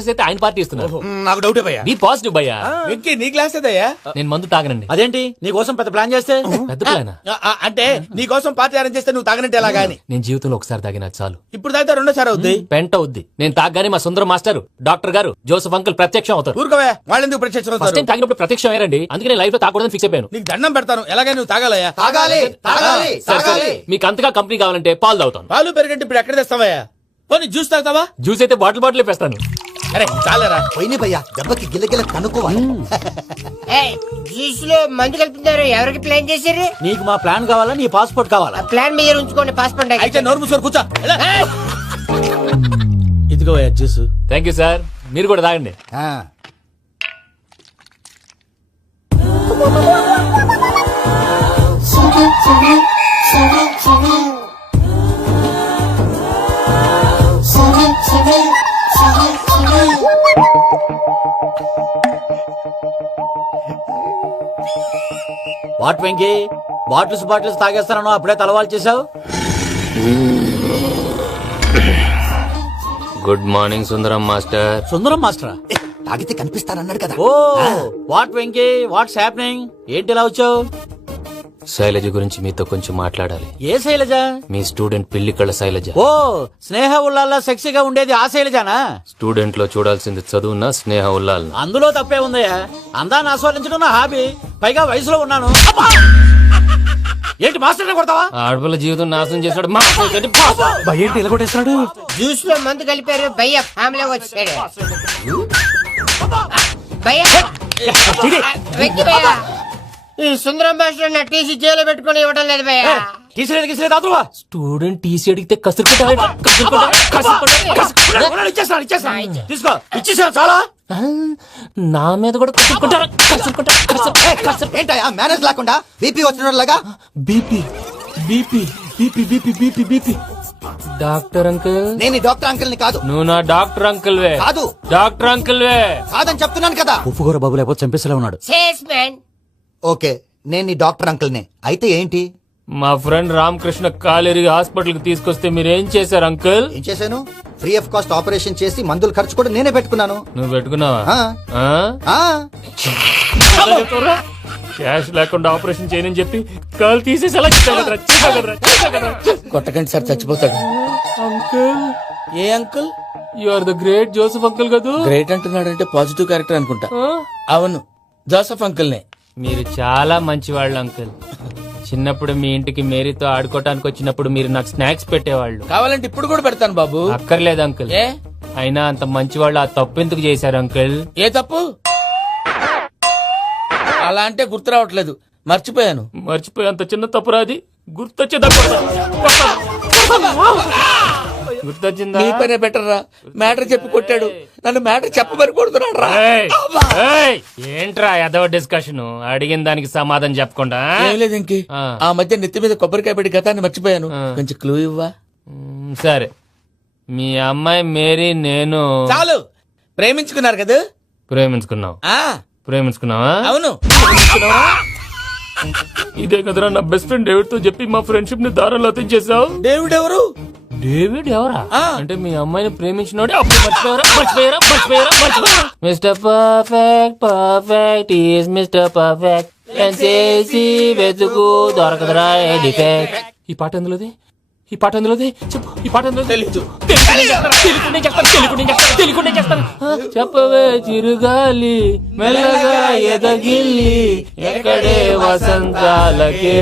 అయితే ఆయన పార్టీ ఇస్తున్నారు. నాకు డౌట్ భయ్యా. నీ పాజిటివ్ భయ్యా. వెంకీ నీ గ్లాస్ ఏదయ్యా? నేను మందు తాగనండి. అదేంటి నీ కోసం పెద్ద ప్లాన్ చేస్తే? పెద్ద ప్లాన్ అంటే నీ కోసం పార్టీ అరేంజ్ చేస్తే నువ్వు తాగనంటే ఎలాగా అని. నేను జీవితంలో ఒకసారి తాగినా చాలు. ఇప్పుడు తాగితే రెండోసారి అవుద్ది. పెంట అవుద్ది. నేను తాగగానే మా సుందరం మాస్టర్, డాక్టర్ గారు, జోసఫ్ అంకుల్ ప్రత్యక్షం అవుతారు. ఊరుకోవా, వాళ్ళెందుకు ప్రత్యక్షం ఫస్ట్ అవుతారు? టైం తాగినప్పుడు ప్రత్యక్షం అయ్యారండి. అందుకే నేను లైఫ్ లో తాగకూడదని ఫిక్స్ అయిపోయాను. నీకు దండం పెడతాను, ఎలాగే నువ్వు తాగాలయ్యా. తాగాలి తాగాలి సరే, సరే. తాగాలి. మీకు అంతగా కంపెనీ కావాలంటే పాలు తాగుతాను. పాలు పెరిగంటే ఇప్పుడు ఎక్కడ తెస్తావయ్యా? పోనీ జ్యూస్ తాగుతావా? జ్యూస్ అయితే బాటిల్ వేస్తాను. అరే చాలరా. పోయిన భయ్యా దెబ్బకి గిల్లగిల్ల కనుక్కోవాలి. జ్యూస్ లో మందు కలుపుతున్నారు. ఎవరికి ప్లాన్ చేశారు? నీకు మా ప్లాన్ కావాలా, నీ పాస్పోర్ట్ కావాలా? ప్లాన్ మీద ఉంచుకోండి, పాస్పోర్ట్ అయితే నోరు మూసుకొని కూర్చో. ఇదిగోయా జ్యూస్. Thank you sir. మీరు కూడా తాగండి. వాట్ వెంకీ, బాటిల్స్ తాగేస్తానో అప్పుడే తలవాలు చేసావు. Good morning Sundaram master. Sundaram మాస్టరా? తాగితే కనిపిస్తానన్నాడు కదా. Oh what Venky, what's happening? ఏంటి ఇలా వచ్చావు? శైలజ గురించి మీతో కొంచెం మాట్లాడాలి. ఏ శైలజ? మీ స్టూడెంట్ పిల్లి కళ్ళ శైలజ. ఓ స్నేహ ఉల్లాల్లో సెక్సీగా ఉండేది ఆ శైలజానా? స్టూడెంట్ లో చూడాల్సింది చదువున్న స్నేహ ఉల్లాల్. అందులో తప్పే ఉందయ్యా. అందాన్ని ఆస్వాదించడం నా హాబీ. పైగా వయసులో ఉన్నాను. ఏంటి మాస్టర్ కొడతావా? ఆడపిల్ల జీవితం నాశనం చేశాడు. ఏంటి ఇలా కొట్టేస్తున్నాడు? జ్యూస్ లో మందు కలిపారు. భయ్య ఫ్యామిలీ వచ్చాడు. భయ్య వెంకీ భయ్య, ఈ సుందరం భాష నా టీసీ జైలు పెట్టుకుని ఇవ్వడం లేదు భయ్య. తీసిలేదు స్టూడెంట్ టీసీ అడిగితే కసురు తీసుకో, ఇచ్చేసా చాలా. నా మీద కూడా ఏంటయ్యా మేనేజ్ లేకుండా బీపీ వచ్చినలాగా? BP BP BP BP BP BP. Doctor uncle, నేను డాక్టర్ అంకుల్ ని కాదు. నువ్వు నా డాక్టర్ అంకుల్ వే. కాదు డాక్టర్ అంకుల్ వే. కాదని చెప్తున్నాను కదా. ఉప్పుకూర బాబు లేకపోతే చంపేసేలా ఉన్నాడు. Sales man. ఓకే, నేను నీ డాక్టర్ అంకుల్ నే. అయితే ఏంటి? మా ఫ్రెండ్ రామకృష్ణ కాలేరికి హాస్పిటల్ కి తీసుకొస్తే మీరేం చేశారు అంకుల్? ఏం చేశాను? ఫ్రీ ఆఫ్ కాస్ట్ ఆపరేషన్ చేసి మందుల ఖర్చు కూడా నేనే పెట్టుకున్నాను. నువ్వు పెట్టుకున్నావా? క్యాష్ లేకుండా ఆపరేషన్ చేయనని చెప్పి కాల్ తీసేసి ఎలా కొట్టకండి సార్, చచ్చిపోతాడు. అంకుల్, ఏ uncle? You are the great Joseph uncle కదా. గ్రేట్ అంటున్నాడంటే పాజిటివ్ క్యారెక్టర్ అనుకుంటా. అవును, జోసఫ్ అంకుల్ నే. మీరు చాలా మంచివాళ్ళు అంకుల్. చిన్నప్పుడు మీ ఇంటికి మేరీతో ఆడుకోవటానికి వచ్చినప్పుడు మీరు నాకు స్నాక్స్ పెట్టేవాళ్ళు. కావాలంటే ఇప్పుడు కూడా పెడతాను బాబు. అక్కర్లేదు అంకుల్. ఏ? అయినా అంత మంచివాళ్ళు ఆ తప్పు ఎందుకు చేశారు అంకుల్? ఏ తప్పు? అలా అంటే గుర్తు రావట్లేదు, మర్చిపోయాను. మర్చిపోయేంత చిన్న తప్పురాది గుర్తొచ్చే గుర్తొచ్చిందా? నీ పనే బెటర్ రా. మ్యాటర్ చెప్పి కొట్టాడు, నన్ను మ్యాటర్ చెప్పమని కొడుతున్నాడు రా. ఏంట్రా ఎదవ డిస్కషన్? అడిగిన దానికి సమాధానం చెప్పకుండా. ఏం లేదు ఇంకి, ఆ మధ్య నెత్తి మీద కొబ్బరికాయ పెట్టి గతాన్ని మర్చిపోయాను. కొంచెం క్లూ ఇవ్వా? సరే, మీ అమ్మాయి మేరీ నేను చాలు. ప్రేమించుకున్నారు కదా? ప్రేమించుకున్నావు. ప్రేమించుకున్నావా? అవును. ఇదే కదరా నా బెస్ట్ ఫ్రెండ్ డేవిడ్ తో చెప్పి మా ఫ్రెండ్షిప్ ని దారంలో తెచ్చేసావు. డేవిడ్ ఎవరు? డేవిడ్ ఎవరా? అంటే మీ అమ్మాయిని ప్రేమించినోడే. అప్పుడు మర్చిపోయారా? Mister perfect, perfect is mister perfect. వెతుకు దొరకదురా డిఫెక్ట్. ఈ పాట ఎందులోది? ఈ పాట ఎందులోది? చెప్పు. ఈ పాట ఎందులో? తెలీదు. చెప్పవే చిరుగాలి మెల్లగా ఎదగిల్లి ఎక్కడే వసంతాలకే.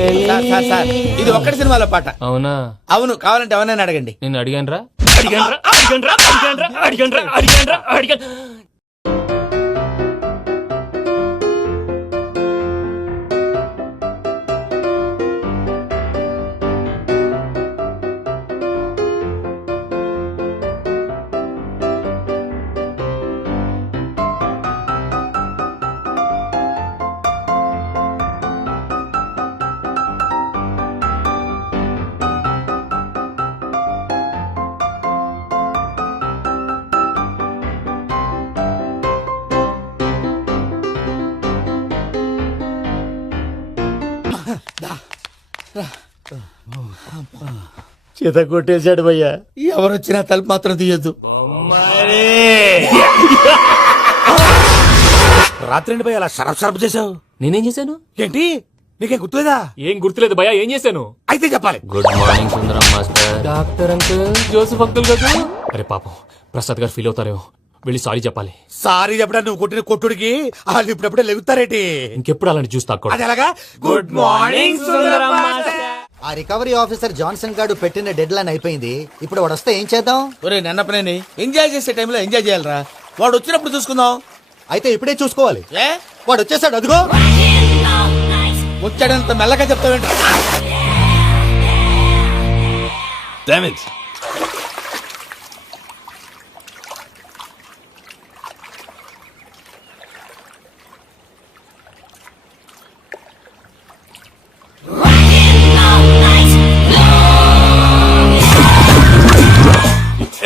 ఇది ఒక్కటి సినిమాలో పాట. అవునా? అవును. కావాలంటే ఎవరైనా అడగండి. నేను అడిగాను రా. చిత కొట్టేశాడు భయ్యా. ఎవరొచ్చినా తలుపు మాత్రం తీయొద్దు. బొమ్మాయి రాత్రి భయ అలా షరఫ్ షరఫ్ చేసావు. నేనేం చేశాను? ఏంటి నీకేం గుర్తులేదా? ఏం గుర్తులేదు భయ్యా, ఏం చేశాను? అయితే చెప్పాలి. Good morning Sundaram master. Doctor uncle, Joseph uncle కదా. అరే పాపం, ప్రసాద్ గారు ఫీల్ అవుతారేమో, వెళ్ళి సారీ చెప్పాలి. సారీ చెప్పడా నువ్వు కొట్టిన కొట్టుడికి వాళ్ళు ఇప్పుడప్పుడే లెగుతారేటి. ఇంకెప్పుడు అలాంటి చూస్తా. అది ఎలాగా? Good morning Sundaram master. ఆ రికవరీ ఆఫీసర్ జాన్సన్ గారు పెట్టిన డెడ్ లైన్ అయిపోయింది. ఇప్పుడు వాడు వస్తే ఏం చేద్దాం? ఒరే నన్నపనేని ఎంజాయ్ చేసే టైంలో ఎంజాయ్ చేయాలరా. వాడు వచ్చినప్పుడు చూసుకుందాం. అయితే ఇప్పుడే చూసుకోవాలి. ఏ వాడు వచ్చేసాడు, అదిగో. వచ్చాడంత మెల్లగా చెప్తావేంట?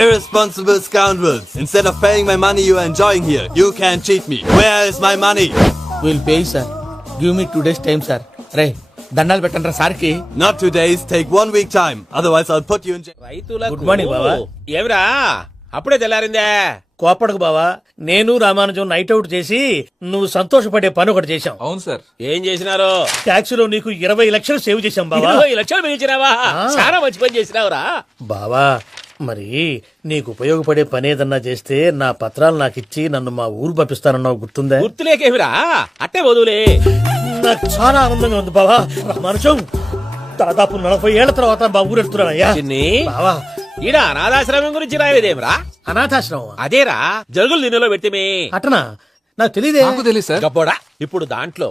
Irresponsible scoundrels. Instead of paying my money you are enjoying here, you can cheat me. Where is my money? Will pay sir. Give me 2 days time sir. రే దండాలు పెట్టండి సార్కి. Not 2 days, take 1 week time. Otherwise I'll put you in jail. Good morning బావా. ఏమిరా అప్పుడే తెల్లారిందే? కోపడకు బావా, నేను Ramanujam night out చేసి నువ్వు సంతోషపడే పని ఒకటి చేశాం. అవును సార్. ఏం చేసినారు? ట్యాక్సీలో నీకు 20 లక్షలు సేవ్ చేశాం బావా. 20 లక్షలు మిగిల్చినావా? చాలా మంచి పని చేసినావురా. బావా, మరి నీకు ఉపయోగపడే పని ఏదన్నా చేస్తే నా పత్రాలు నాకిచ్చి నన్ను మా ఊరు పంపిస్తానన్నావు, గుర్తుందా? గుర్తులేకేమిరా, అట్టే వదులే. నాకు చాలా ఆనందంగా ఉంది బావా. రామానుజం, దాదాపు 40 ఏళ్ల తర్వాత మా ఊరు వెళ్తున్నానయ్యా. చిన్ని, బావా, ఈడ అనాథాశ్రమం గురించి రాయలేదేమిరా? అనాథాశ్రమం అదేరా, జరుగులు నిన్నలో పెట్టిమే. అటనా? నాకు తెలియదే. నాకు తెలియదు సార్. గబ్బోడా, ఇప్పుడు దాంట్లో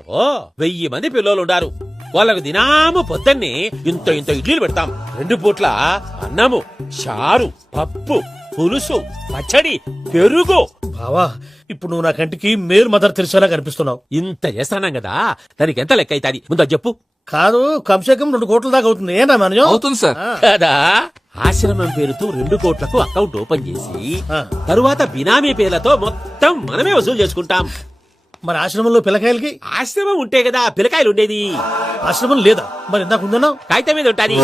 1000 మంది పిల్లలు ఉండారు. వాళ్ళకు దినాము పొద్దున్నే ఇంత ఇంత ఇడ్లీలు పెడతాం. 2 పూట్ల అన్నము, చారు, పప్పు, పులుసు, పచ్చడి, పెరుగు. బావా, ఇప్పుడు నువ్వు నా కంటికి మేరు మదర్ తెలిసేలా కనిపిస్తున్నావు. ఇంత చేస్తానం కదా, దానికి ఎంత లెక్క అవుతుంది ముందు అది చెప్పు. కాదు, కంసేకం 2 కోట్ల దాకా అవుతుంది. ఏం రామానుజం? అవుతుంది సార్. కదా, ఆశ్రమం పేరుతో 2 కోట్లకు అకౌంట్ ఓపెన్ చేసి ఆ. తరువాత బినామీ పేర్లతో మొత్తం మనమే వసూలు చేసుకుంటాం. మరి ఆశ్రమంలో పిల్లకాయలకి? ఆశ్రమం ఉంటే కదా పిల్లకాయలు ఉండేది. ఆశ్రమం లేదా? మరి ఇందాక ఉందన్నావు. కాగితం మీద ఉంటాది.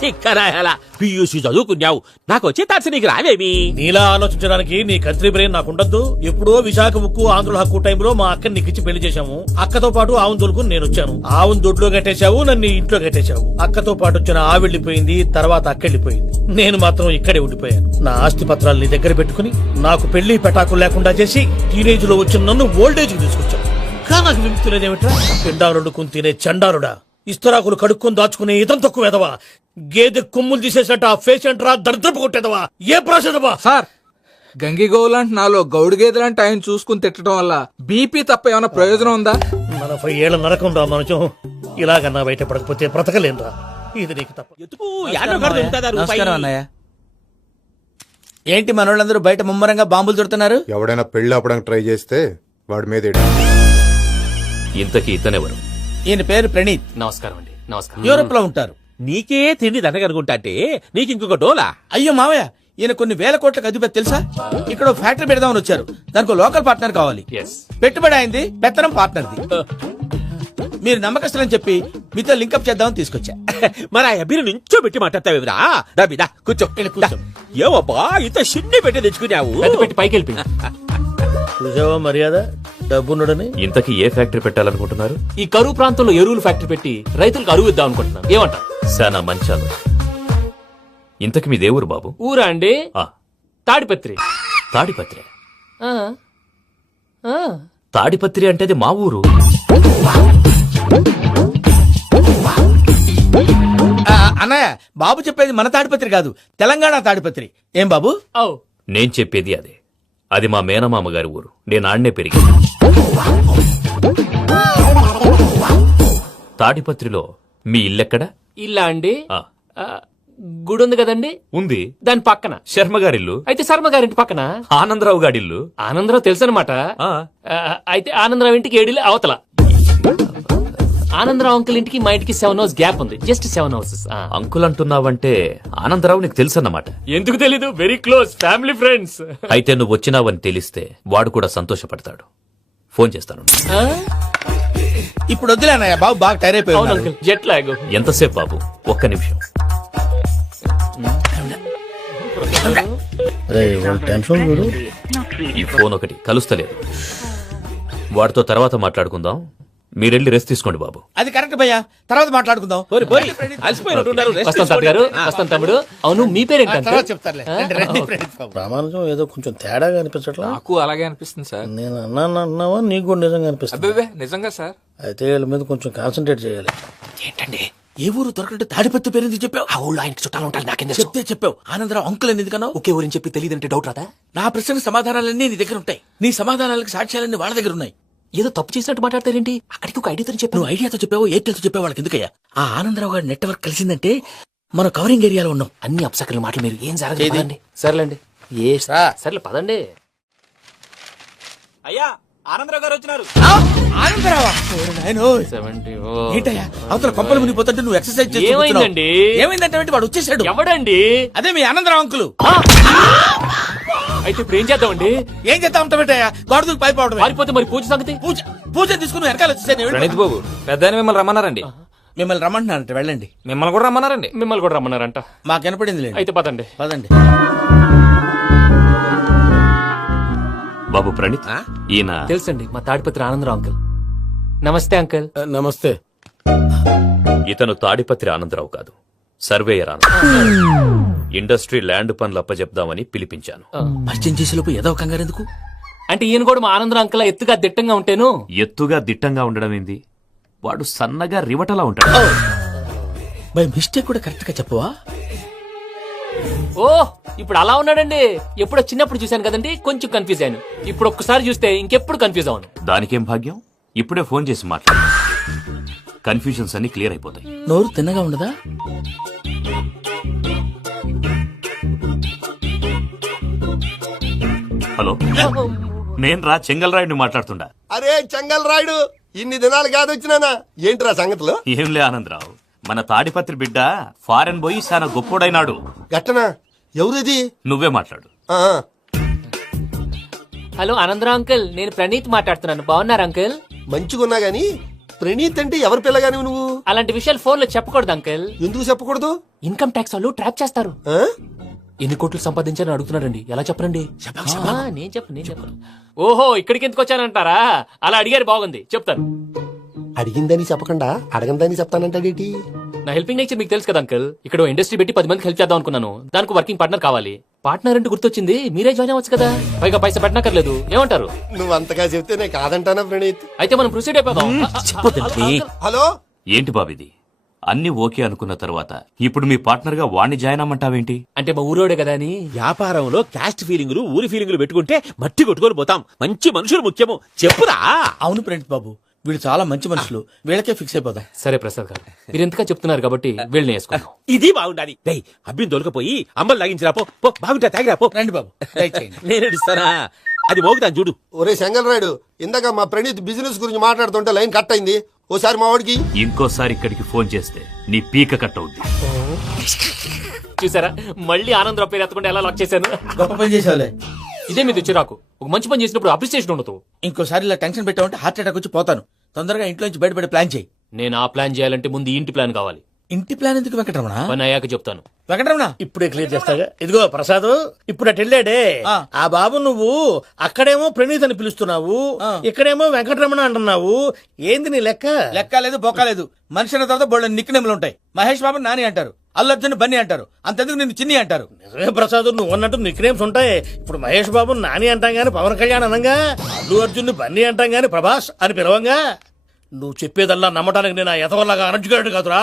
చిక్కరాయాలా పియూసీ చదువుకున్నావు, నాకు వచ్చే తాట్స్ నీకు రావేమి? నీలా ఆలోచించడానికి నీ కత్రి బ్రెయిన్ నాకు ఉండద్దు. ఎప్పుడో విశాఖ ముక్కు ఆంధ్రుల హక్కు టైంలో మా అక్కని నీకిచ్చి పెళ్లి చేశాము. అక్కతో పాటు ఆవును దొడుకు నేను వచ్చాను. ఆవును దొడ్లో కట్టేశావు, నన్ను ఇంట్లో కట్టేశావు. అక్కతో పాటు వచ్చిన ఆవిళ్ళిపోయింది, తర్వాత అక్కెళ్ళిపోయింది. నేను మాత్రం ఇక్కడే ఉండిపోయాను. నా ఆస్తి పత్రాలు నీ దగ్గర పెట్టుకుని నాకు పెళ్లి పెటాకులు లేకుండా చేసి టీనేజ్ లో వచ్చిన నన్ను ఓల్డేజ్ తీసుకొచ్చాను. కానీ నాకు విముక్తి లేదేమిట్రా? పిండారుడుకుని తినే చండారుడా, ఇస్తరాకులు కడుక్కొని దాచుకునే ఇతం తక్కువ ఎదవా, గేదె కొమ్ములు తీసేసట ఆ పేషెంట్ రా దరిద్రపు కొట్టేదవా, ఏ ప్రాసెదవా? సార్, గంగిగోవులాంటి నాలో గౌడు గేదెలాంటి ఆయన చూసుకుని తిట్టడం వల్ల బీపీ తప్ప ఏమైనా ప్రయోజనం ఉందా? 40 ఏళ్ల నరకం రా మనచం. ఇలాగన్నా బయట పడకపోతే బ్రతకలేనురా. ఇది నీకు తప్ప. ఎందుకు యాడో కాడ దొరుకుతుందా రూపాయి? నమస్కారం అన్నయ్య. ఏంటి మనోళ్ళందరూ బయట ముమ్మరంగా బాంబులు దొరుకుతున్నారు? ఎవడైనా పెళ్లి ఆపడానికి ట్రై చేస్తే వాడి మీద ఇంతకీ ఇతనెవరు? ఈయన పేరు ప్రణీత్. నమస్కారం అండి. నమస్కారం. యూరోప్ లో ఉంటారు. నీకే తిండి దండగనుకుంటా అంటే నీకు ఇంకొక డోలా? అయ్యో మావయ్య, ఈయన కొన్ని వేల కోట్లకు అధిపతి తెలుసా? ఇక్కడ ఓ ఫ్యాక్టరీ పెడదామని వచ్చారు. దానికి లోకల్ పార్ట్నర్ కావాలి. ఎస్. పెట్టుబడి అయింది, పెత్తనం పార్ట్నర్ది. మీరు నమ్మకస్తులని చెప్పి మీతో లింకప్ చేద్దామని తీసుకొచ్చా. మరి ఆ అబ్బిని నుంచో పెట్టి మాట్లాడతావేమిరా? దాబిదా కూర్చో. కూర్చో. ఏవబ్బా ఇంత షిన్ని పెట్టి తెచ్చుకున్నావు? పెద్ద పెట్టి పైకి వెళ్ళి చూసావా మర్యాద, డబ్బున్నడని. ఇంతకీ ఏ ఫ్యాక్టరీ పెట్టాలనుకుంటున్నారు? ఈ కరువు ప్రాంతంలో ఎరువులు ఫ్యాక్టరీ పెట్టి రైతులకు అరువు ఇద్దాం అనుకుంటున్నాను. ఏమంటా? శానా మంచాలు. ఇంతకి మీ దేవురు బాబు? ఊరా అండి? ఆ, తాడిపత్రి. తాడిపత్రి. ఆ. ఆ. తాడిపత్రి అంటే అది మా ఊరు. అన్నయ్య, బాబు చెప్పేది మన తాడిపత్రి కాదు, తెలంగాణ తాడిపత్రి. ఏం బాబు? ఔ. నేను చెప్పేది అదే. అది మా మేనమామ గారి ఊరు. నేను ఆడనే పెరిగి. తాడిపత్రిలో మీ ఇల్లెక్కడ? ఇల్లా అండి? ఆ, ఆ, గుడి ఉంది కదండి, ఉంది. దాని పక్కన. శర్మ గారిల్లు. అయితే శర్మ గారింటి పక్కన ఆనందరావు గారిల్లు. ఆనందరావు తెలుసు అనమాట. ఆ. అయితే ఆనందరావు ఇంటికి 7 ఇల్లు అవతల. ఆనందరావు అంకుల్ ఇంటికి మా ఇంటికి 7 హౌస్ గ్యాప్ ఉంది. Just 7 houses. అంకుల్ అంటున్నావంటే ఆనందరావు నీకు తెలుసన్నమాట. ఎందుకు తెలీదు? Very close family friends. అయితే నువ్వు వచ్చినావని తెలిస్తే వాడు కూడా సంతోషపడతాడు. ఫోన్ చేస్తాను. ఇప్పుడు వద్దులే అన్నయ్య, బాబు బాగా టైర్ అవును అయిపోయి. Uncle, jet lag. ఎంతసేపు బాబు? ఒక్క నిమిషం. టెన్షన్ చూడు. ఈ ఫోన్ ఒకటి కలుస్తలేదు. వాడితో తర్వాత మాట్లాడుకుందాం. మీరెళ్ళి రెస్ట్ తీసుకోండి బాబు. అది కరెక్ట్ భయ్యా, తర్వాత మాట్లాడుకుందాం. అలసిపోయినట్టున్నారు. rest వస్తాం తాత గారు, వస్తాం తమ్ముడు. అవును మీ పేరేంటి తర్వాత అంకుల్? చెప్తారులే. రండి, రండి, ప్రణీత్ బాబు. ప్రామాణికం ఏదో కొంచెం తేడాగా అనిపించట్లా. నాకు అలాగే అనిపిస్తుంది సార్. నేను అన్నావా నీకు కూడా నిజంగా అనిపిస్తుంది. అబ్బే నిజంగా సార్. అయితే వీళ్ళ మీద కొంచెం కాన్సన్ట్రేట్ చేయాలి. ఏంటండి ఏ ఊరు దొరకట్టు తాడిపత్రి పేరు ఎందుకు చెప్పావు? ఆ ఊళ్ళో ఆయనకి చుట్టాలు ఉంటారు, నాకేం చెప్తే చెప్పావు. ఆనందరావు అంకుల్ అని ఎందుకన్నావు? ఒకే ఊరిని చెప్పి తెలియదంటే డౌట్ రాదా? నా ప్రశ్నకు సమాధానాలన్నీ నీ దగ్గర ఉంటాయి. నీ సమాధానాలకు సాక్ష్యాలన్నీ వాళ్ళ దగ్గర ఉన్నాయి. ఏదో తప్పు చేసినట్టు మాట్లాడతారేంటి? అక్కడికి ఒక ఐడియాతో చెప్పు. నువ్వు ఐడియాతో చెప్పావు, ఎయిర్టెల్తో చెప్పావు, వాళ్ళకి ఎందుకయ్యా? ఆ ఆనందరావు గారి నెట్వర్క్ కలిసిందంటే మనం కవరింగ్ ఏరియాలో ఉన్నాం. అన్ని అప్సకల మాటలు మీరు ఏం జరగదండి. సర్లేండి. సర్లే పదండి. అయ్యా ఆనందరావు గారు వచ్చినారు. ఆనందరావా? ఏంటయ్యా అవతల కొంపలు మునిగిపోతుంటే నువ్వు ఎక్సర్సైజ్ చేస్తూ ఏమైందండి? కూర్చున్నావు. ఏమైందంటే వాడు వచ్చేసాడు. ఎవడండి? అదే మీ ఆనందరావు అంకులు. అయితే ఇప్పుడు ఏం చేద్దామండి? ఏం చేస్తా ఉంటా పెట్టాయా? గొడవకు పైపోవడం. పారిపోతే మరి పూజ సంగతి? పూజ తీసుకుని వెనకాల వచ్చేసాను. ప్రణీత్ బాబు, పెద్ద మిమ్మల్ని రమ్మన్నారండి. మిమ్మల్ని రమ్మంటున్నారంట, వెళ్ళండి. మిమ్మల్ని కూడా రమ్మన్నారండి. మిమ్మల్ని కూడా రమ్మన్నారంట. మాకు వినపడింది లేదు. అయితే పదండి. పదండి. బాబు ప్రణీత్, ఈయన తెలుసండి, మా తాడిపత్రి ఆనందరావు అంకుల్. నమస్తే అంకుల్. నమస్తే. ఇతను తాడిపత్రి ఆనందరావు కాదు, సర్వేయర్ ఆనందరావు. ఇండస్ట్రీ ల్యాండ్ పనులు అప్పచెప్దామని పిలిపించాను. పరిచయం చేసేలోపు ఏదో కంగారు ఎందుకు? అంటే ఈయన కూడా మా ఆనందరావు అంకుల్ ఎత్తుగా దిట్టంగా ఉంటేను. ఎత్తుగా దిట్టంగా ఉండడం ఏంది? వాడు సన్నగా రివటలా ఉంటాడు. బై మిస్టేక్ కూడా కరెక్ట్ గా చెప్పవా? ఓ ఇప్పుడు అలా ఉన్నాడండి. ఎప్పుడో చిన్నప్పుడు చూశాను కదండి, కొంచెం కన్ఫ్యూజ్ అయ్యాను. ఇప్పుడు ఒక్కసారి చూస్తే ఇంకెప్పుడు కన్ఫ్యూజ్ అవును. దానికేం భాగ్యం, ఇప్పుడే ఫోన్ చేసి మాట్లాడు. కన్ఫ్యూజన్స్ అన్ని క్లియర్ అయిపోతాయి. నోరు తిన్నగా ఉండదా? హలో, నేను రా చెంగల్రాయుడిని మాట్లాడుతుండా. అరే చెంగల్ రాయుడు, ఇన్ని దినాలు కాదు వచ్చినానా? ఏంట్రా సంగతులు? ఏంలే ఆనందరావు, మన తాడిపత్రి బిడ్డ ఫారెన్ పోయి చాలా గొప్పోడైనాడు. గట్టనా? ఎవరిది? నువ్వే మాట్లాడు. హలో ఆనందరావు అంకుల్, నేను ప్రణీత్ మాట్లాడుతున్నాను. బాగున్నారు అంకుల్? మంచిగున్నా గాని ప్రణీత్ అంటే ఎవరి పిల్లగాని నువ్వు? అలాంటి విషయాలు ఫోన్ లో చెప్పకూడదు అంకుల్. ఎందుకు చెప్పకూడదు? ఇన్కమ్ ట్యాక్స్ వాళ్ళు ట్రాప్ చేస్తారు. ఆ? ఎన్ని కోట్లు సంపాదించాలని అడుగుతున్నారండి. ఎలా చెప్పరండి? నేను చెప్పను. ఓహో, ఇక్కడికి ఎందుకు వచ్చానంటారా? అలా అడిగారు, బాగుంది, చెప్తాను. అడిగిందని చెప్పకుండా అడగందని చెప్తానంటాడేటి? నా హెల్పింగ్ నేచర్ మీకు తెలుసు కదా అంకుల్. ఇక్కడ ఇండస్ట్రీ పెట్టి 10 మందికి హెల్ప్ చేద్దాం అనుకున్నాను. దానికి వర్కింగ్ పార్ట్నర్ కావాలి. పార్ట్నర్ అంటే గుర్తొచ్చింది, మీరే జాయిన్ అవ్వచ్చు కదా. పైగా పైసా పెట్టనక్కర్లేదు. ఏమంటారు? నువ్వు అంతగా చెప్తేనే కాదంటానా ప్రణీత్? అయితే మనం ప్రొసీడ్ అయిపోదాం. హలో, ఏంటి బాబిది? అన్ని ఓకే అనుకున్న తర్వాత ఇప్పుడు మీ పార్ట్నర్ గా వాణ్ణి జాయిన్ అమ్మంటావేంటి? అంటే మా ఊరోడే కదా అని. వ్యాపారంలో క్యాస్ట్ ఫీలింగులు ఊరి ఫీలింగులు పెట్టుకుంటే మట్టి కొట్టుకొని పోతాం. మంచి మనుషులు ముఖ్యము, చెప్పురా. అవును ప్రణీత్ బాబు, వీళ్ళు చాలా మంచి మనుషులు. వీళ్ళకే ఫిక్స్ అయిపోదాం. సరే ప్రసాద్ గారు, మీరు ఎంతగా చెప్తున్నారు కాబట్టి వీళ్ళని వేసుకున్నాం. ఇది బాగుండాలి. అబ్బిని దొలకపోయి అమ్మలు లాగించిరా పో. బాగుంటా తాగిరా పో. రండి బాబు, దయచేయండి. నేను ఇస్తానా? అది మోగుతాను చూడు. ఒరే చెంగల్ రాయుడు, ఇందాక మా ప్రణీత్ బిజినెస్ గురించి మాట్లాడుతుంటే లైన్ కట్ అయింది. ఓసారి మా వాడికి ఇంకోసారి ఇక్కడికి ఫోన్ చేస్తే నీ పీక కట్ అవుద్ది. చూసారా, మళ్ళీ ఆనందరావు పేరు ఎత్తకుండా ఎలా లాక్ చేశాను. గొప్ప పని చేసేవాళ్ళే. ఇదే మీద చిరాకు. ఒక మంచి పని చేసినప్పుడు అప్రిసియేషన్ ఉండదు. ఇంకోసారి ఇలా టెన్షన్ పెట్టామంటే హార్ట్ అటాక్ వచ్చి పోతాను. తొందరగా ఇంట్లో నుంచి బయటపడే ప్లాన్ చేయి. నేను ఆ ప్లాన్ చేయాలంటే ముందు ఈ ఇంటి ప్లాన్ కావాలి. ఇంటి ప్లాన్ ఎందుకు వెంకటరమణ? పని అయ్యాక చెప్తాను. వెంకటరమణ ఇప్పుడే క్లియర్ చేస్తాగా. ఇదిగో ప్రసాద్, ఇప్పుడు అటు వెళ్ళాడే ఆ బాబు, నువ్వు అక్కడేమో ప్రణీత్ అని పిలుస్తున్నావు, ఇక్కడేమో వెంకటరమణ అంటున్నావు. ఏంది నీ లెక్క? లెక్క లేదు, బొక్క లేదు. మనిషి అన్న తర్వాత బోళ్ళ నిక్నెములు ఉంటాయి. మహేష్ బాబు నాని అంటారు, అల్లు అర్జున్ బన్నీ అంటారు, అంతెందుకు నిన్ను చిన్ని అంటారు. నిజమే ప్రసాద్, నువ్వు అన్నట్టు నిక్నేమ్స్ ఉంటాయి. ఇప్పుడు మహేష్ బాబు నాని అంటాం గాని పవన్ కళ్యాణ్ అనంగా, అల్లు అర్జున్ బన్నీ అంటాం గాని ప్రభాస్ అని పిలవంగా. నువ్వు చెప్పేదల్లా నమ్మటానికి నేను ఎతవల్లాగా అనర్జుగాడు కాదురా.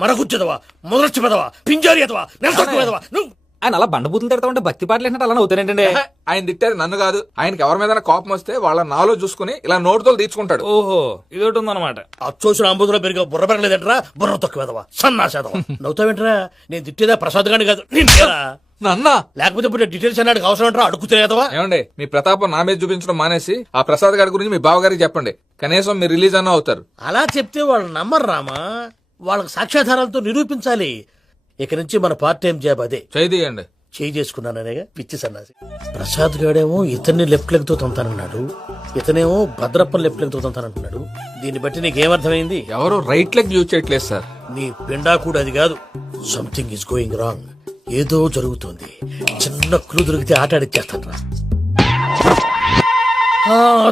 మరగుచ్చదవా, మొదలచ్చి పెదవా, పింజారి ఎదవా, నెలసొక్కుదవా నువ్వు. ఆయన అలా బండబూతులు తిడతా ఉంటే భక్తి పాటలు ఏంటంటే అలా అవుతానంటే. ఆయన తిట్టారు నన్ను కాదు. ఆయనకి ఎవరి మీద కోపం వస్తే వాళ్ళ నాలో చూసుకుని ఇలా నోటుతో తీర్చుకుంటాడు. ఓహో, ఇదొకటి ఉందన్నమాట. అచ్చోసిన అంబుధులో పెరిగే బుర్ర పెరగలేదంటరా, బుర్ర తొక్కువేదవా, సన్నాసేదవా. నవ్వుతావేంట్రా? నేను తిట్టేదా ప్రసాద్ గాని కాదు, నిన్నేరా. నన్నా? లేకపోతే ఇప్పుడు డీటెయిల్స్ అన్నాడు అవసరం అంటారా? అడుగుతాయేదవా. ఏమండి, మీ ప్రతాపం నా మీద చూపించడం మానేసి ఆ ప్రసాద్ గారి గురించి మీ బావగారికి చెప్పండి. కనీసం మీరు రిలీజ్ అన్న అవుతారు. అలా చెప్తే వాళ్ళు నమ్మరు రామా. వాళ్ళకి సాక్ష్యాధారాలతో నిరూపించాలి. ఇక నుంచి మన పార్ట్ టైం జాబ్ అదే. చేయండి. చేయి చేసుకున్నాననేగా పిచ్చి సన్నాసి. ప్రసాద్ గాడేమో ఇతన్ని లెఫ్ట్ లెగ్ తో తొంతానన్నాడు, ఇతనేమో భద్రప్పని లెఫ్ట్ లెగ్ తో తొంతానంటున్నాడు. దీన్ని బట్టి నీకేమర్థమైంది? ఎవరు రైట్ లెగ్ యూజ్ చేయట్లేదు సార్. నీ పిండా కూడా అది కాదు. Something is going wrong. ఏదో జరుగుతుంది. చిన్న క్లూ దొరికితే ఆట ఆడిచ్చేస్తాను రా.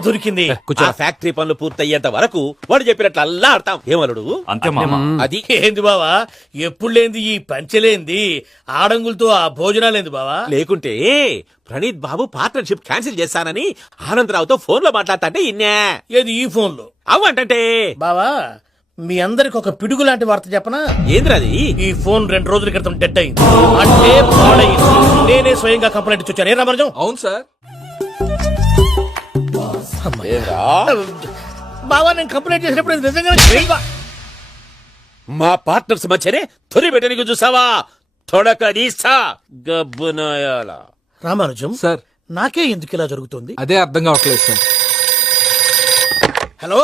దొరికింది. ఆ ఫ్యాక్టరీ పనులు పూర్తయ్యేంత వరకు వాడు చెప్పినట్లు అల్లా ఆడతాం. ఏమలుడు అంతే మామ. అది ఏంది బావా, ఎప్పుడు లేంది ఈ పంచలేంది, ఆడంగులతో ఆ భోజనాలేంది బావా? లేకుంటే ప్రణీత్ బాబు పార్ట్నర్షిప్ క్యాన్సిల్ చేస్తానని ఆనందరావుతో ఫోన్ లో మాట్లాడతాంటే ఇన్నే. ఏది ఈ ఫోన్ లో? అవ్వంటే బావా, మీ అందరికి ఒక పిడుగు లాంటి వార్త చెప్పనా? ఏంద్రది? ఈ ఫోన్ 2 రోజుల క్రితం డెడ్ అయింది. అంటే పాడైంది. నేనే స్వయంగా కంప్లైంట్ ఇచ్చాను. ఏ రామరాజం? అవును సార్. బావా, నేను కంప్లైంట్ చేసినప్పుడు ఇది నిజంగా మా పార్ట్నర్స్ మధ్యనే తొలి పెట్టడానికి చూసావా? తొడకదీసా గబ్బునాయాల. రామానుజం సార్. నాకే ఎందుకు ఇలా జరుగుతుంది? అదే అర్థం కావట్లేదు సార్. హలో,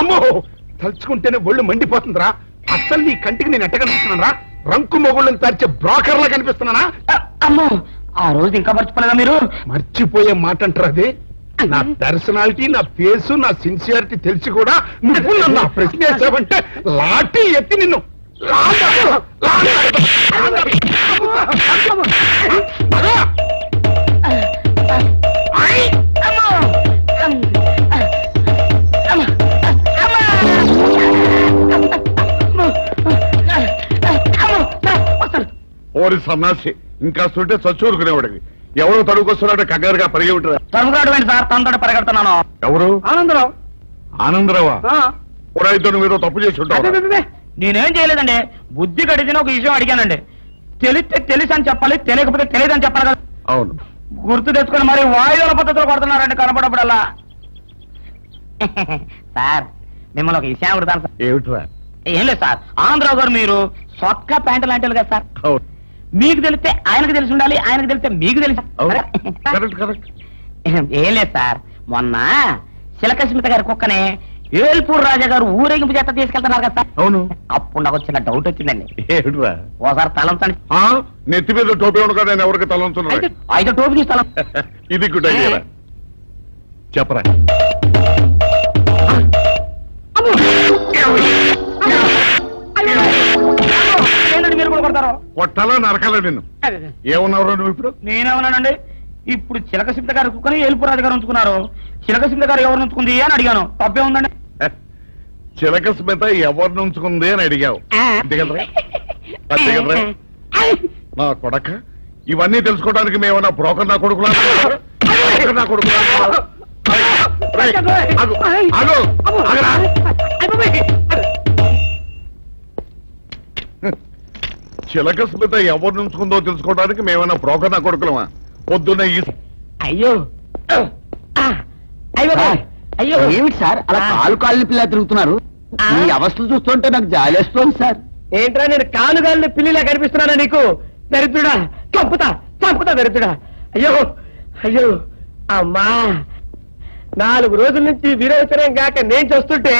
అమ్మో, తలుచుకుంటేనే ఒళ్ళు మండిపోతుందిరా. అసలు నీ కంటికి నేను ఎట్ట కనిపిస్తున్నారా? రంకు మొగుళ్ళని తరిచే బ్రోకర్లా కనిపిస్తున్నానా? అమ్మో, ఆ రోజు ఇంకా మర్చిపోలేదా మీరు? మర్చిపోయే మాట అంటారు అది. నా పర్సనాలిటీ, నా ఫేసు, నా సిన్సియారిటీ తెలిసి కూడా నువ్వు నన్ను ఆ ప్రశ్న వేసావంటే లాఠీ ఎత్తి నిన్ను ఓరి సన్నాసి, ఇంకా సుంటే చచ్చూరుకునేవాడికి. ఎవరో తడుకొస్తున్నాడో కంగారుగా పరిగి ఉంటారా? తనుకురాడు సార్, తనతో పరిగెడుతున్నాను. ఎవరు? ఆనందరావు. ఆనందరావా? ఇద్దరు మీరు తప్పు చేసి ఉంటారు. నేనేం చేయలేదండి. బుద్ధి గడిచిన ఒక విషయం అడిగానండి. తెలిస్తే తెలుసు అని చెప్పాలి, తెలియకపోతే తెలియదు అని చెప్పాలి కదా. అవును. గుర్తు తెచ్చుకొని మరి వాయువుల పద్ధతిలో కొడుతున్నారండి కనపడప్పుడల్లా. సార్, మిమ్మల్ని ఒక విషయం అడుగుతాను సార్. ఏమిట్రా? ఏం లేదు సార్, ఆంధ్రావు గారు మీరు సొక్క ప్యాంటు లాంటి వాళ్ళు కదా సార్. అవును. మీకు తెలిస్తే ఆయనకు తెలిసి ఉండాలి, ఆయనకు తెలిస్తే మీకు తెలిసి. ఏం లేదు సార్, మొన్న శిలకస్మిత గారి కుక్కనే ఏల్పూర్ రాజా గారు ఊరేగింపు చేత తీసుకెళ్తున్నారు కదా సార్. అవును. అప్పుడు నాకు చిన్న డౌట్ వచ్చిందండి. ఏమిట్రా? ఓసారి తలంచండి. నెత్తి మీద టోపీ ఉండగా నేను ఎవరికి తలంచున్నా? అయితే టోపీ తీసి తలం. ఇది గుడ్ ఐడియా. చెప్పరా? ఏంటండి మీరు కూడా కొడతారు? కొట్టాలా నరకాలా నిన్ను? ఏమన్నావు నువ్వు ఇప్పుడు? నేనేమన్నానండి? ఇప్పుడు చిలకసింత గారు కుక్కని ఏల్పురాజు గారు ఉంచుకున్నారు. చిలకసింత గారు ఎవరు ఉంచుకుంది అని అడిగాను. తప్పే ఉందండి? చిలక స్మిత ఎవరిని ఉంచుకుంది అని అడిగావు. అంతే కదరా? అంతే కదరా? నా కొడక, ఇవన్నీ తెలుసుకోవడానికి మేమన్నా బ్రోకర్ నా కొడుకులా? నా కొడుకులా? చిలక స్మిత ఎవరిని ఉంచుకుందో తెలుసుకోవడానికి మేమన్నా బ్రోకర్ నా కొడుకులమా? పొద్దున్న ఈ అయ్యో అయ్యో అయ్యో, ఏమిటి సార్ అలా కాలు పిల్ల తిరుగుతున్నారు? ఈ అవస్థలు చూస్తుంటే నాకు జాలేస్తుంది సార్. ఏంట్రా, నేను కాలుగాలిని పిల్లిలా కనిపిస్తున్నానా నీకు? దరిద్రుడా, చంపుతా చంపుతా దరిద్రుడా. అయ్యో అయ్యో, అమ్మా, 4 రోజుల నుంచి విరోచనం కాక నేను చూస్తుంటే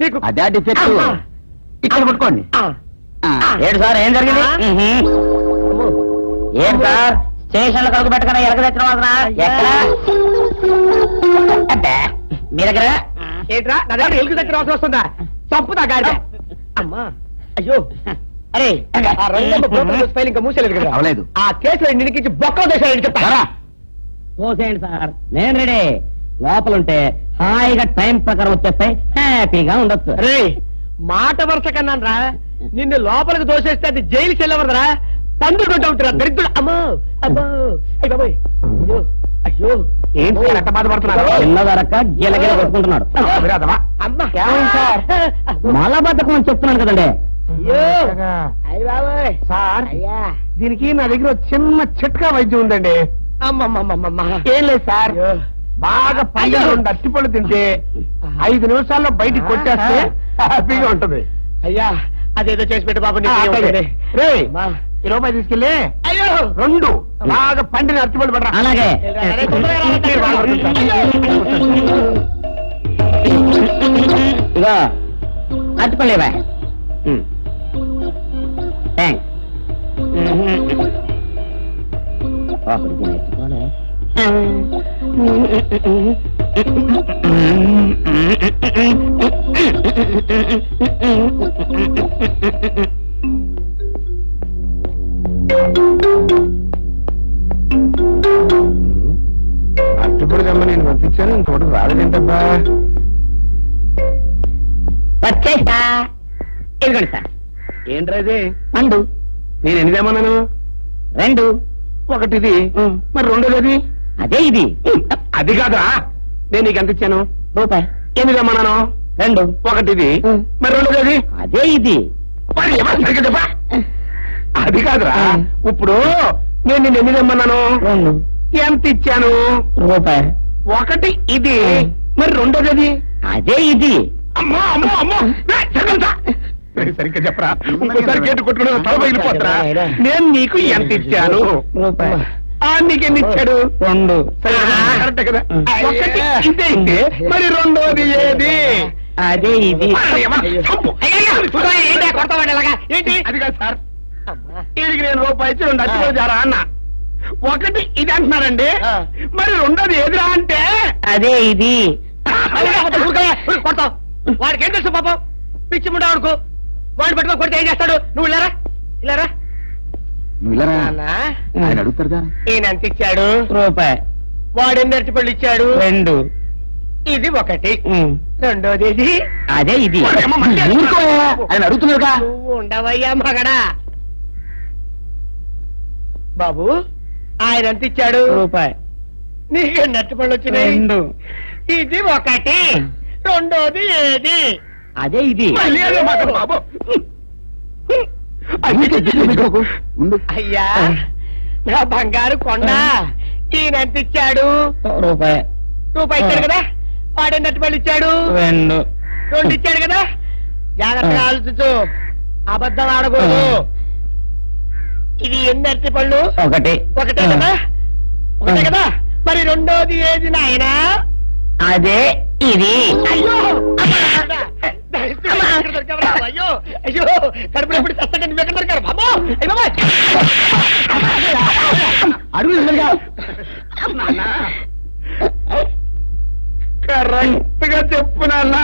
నీకు అదే డిఫెక్ట్. ఇక్కడ పట్టుకోండి. ఏంటి సార్, ఏం జరిగింది? ఏం సార్, స్టేషన్ లో కలుగు పెట్టకుండా ఎలక తెచ్చిన వాసన ఎక్కడ? మీ దగ్గర ఏంట్రా? నా దగ్గర ఎలుగు తెచ్చిన వాసన వస్తుందా? చంపుతా గాడి. అమ్మా, అయ్యో, అరే ఆ రంగంలో ఫైల్ ఇంకా మూసేలేదు కదా? అవలేదు. ఆ కేసులో నిలికించి బొక్కలు చేశారని చెప్తారా? పోసేయండి సార్, నేను రెడీ. లోపలుంటే హాయిగా టైం ప్రకారం వచ్చేస్తాయి, హ్యాపీగా ఉండొచ్చు. రే, మాట వరుస కన్నాను రా. నిన్ను లోపలికి దోసేస్తే అది జైలుకి వెళ్ళవరదరా, పందులు కొంటా ఉంటారా దరిద్రుడు. అమ్మో అబ్బో, అయ్య బాబోయ్, అయ్యో అయ్యో, ఏం సార్ ఎంత బాధపడుతున్నారు? చిన్నదరక్క గీలగీల కొట్టుకుంటున్నాడు. మలబద్ధకం అని చెప్తున్నాను కదండి. సార్, దీనికి నా దగ్గర చిన్న చిట్కా వైద్యం ఉందండి. అమ్మమ్మమ్మమ్మ, ఏం లేదు సార్, బాగా పైగా 2 అరటిపళ్ళు తింటే 5 నిమిషాల్లో బయటికి కొట్టేస్తే హ్యాపీగా ఉంటది. అయ్యా, అదేదో చేసి పెట్టు బాబు. ఈ రూపాయి తీసుకెళ్ళి 2 బాగా పండిన అరటిపళ్ళు పడరా. అలాగే. ఇగో అరటిపళ్ళు ఇవా. ఒకరికి నేర్చుకోలే. అట్టుపడిదమ్మా నేను పంపించాను ఇంకోటి రాలేదేంటబ్బా. వచ్చేసా. ఇదిగోండి సార్. ఏంట్రాది? పండు. నేను ఎనిమిదేమన్నాను? 2. ఒకటిది. మరి రెండోది? అదే ఇది. అది కాదురా, నేను నీకు ఎంత ఇచ్చాను? రూపాయి. ఎనిమిదేమన్నాను? 2. ఒకటిది. మరి రెండోది? అదే ఇది. మరి ఏమన్నా సరిగ్గా చెప్పా? అది కాదురా, ఇప్పుడు నేను నిన్ను ఎనిమిదేమన్నాను? 2. ఎంత ఇచ్చాను? రూపాయి. ఒకటి ఇది. మరి రెండోది? అదే ఇది. అమ్మో అమ్మో అమ్మో, సరిగ్గా చెప్పరా, ఇంకోసారి కేటు కొట్టుకుని తల పగిలిపోతారా? నేను నీకు ఎంత ఇచ్చాను? రూపాయి. నీకెన్ని ఇచ్చాడు? 2. కరెక్ట్ కదా? ఒకటి ఇదే అయితే మరి రెండోది ఏది? అదే ఇది. ఏంటి అది కాదు సార్, వీడికి నేను రూపాయి ఇచ్చి 2 అచ్చుకోలు జారా అన్న. ఒకటి ఇది అంటున్నారండి, మరి రెండోది ఏదిరా అంటే అదే ఇది. వాడికి ఏం తెలుసు పాపం, పిచ్చి ముండా వాడుకో. వాడు పట్టుకో కొడితే ఏం చేస్తాడు? నువ్వు ఇలారా ఇలారా. ఆయన అడుగుతారుగా. ఈయన ఎంత ఇచ్చాడు? రూపాయి. వాడు ఎన్ని అరటిపళ్ళు ఇచ్చాడు? 2. ఇది ఒకటి. రెండోది ఇది. అదే ఇది. ఆయన అడుగుతున్నారుగా. నువ్వు ఉండవయ్యా మగడా. బాబు ఆయన ఎంత ఇచ్చాడు? రూపాయి. నీకు అరటిపళ్ళు వచ్చినాయి? 2. ఇది ఒకటి. రెండోది ఏది? అదే ఇది. బాబు అయ్యా నా బంగారు కొండ, ఈయన ఎంత ఇచ్చాడు? రూపాయి. రూపాయి ఇచ్చాడు కదా. వాడెన్ని అరటిపళ్ళు ఇచ్చాడు? 2. 2 ఇచ్చాడు కదా. జాగ్రత్తగా ఆలోచించు, అబద్ధం ఆడకూడదు. ఇది ఎన్ని అరటిపళ్ళు? ఒకటి. ఒకటే కదా. ఒకటే కదా. మరి రెండోది ఏది నాయనా? అదే ఇది. అయ్యో అయ్యో అయ్యో, కడుపులో ఎప్పుడు చస్తాక నువ్వు ఎక్కడ దొరికారు బాబు? కరెక్ట్ గా చెప్పు నాన్న,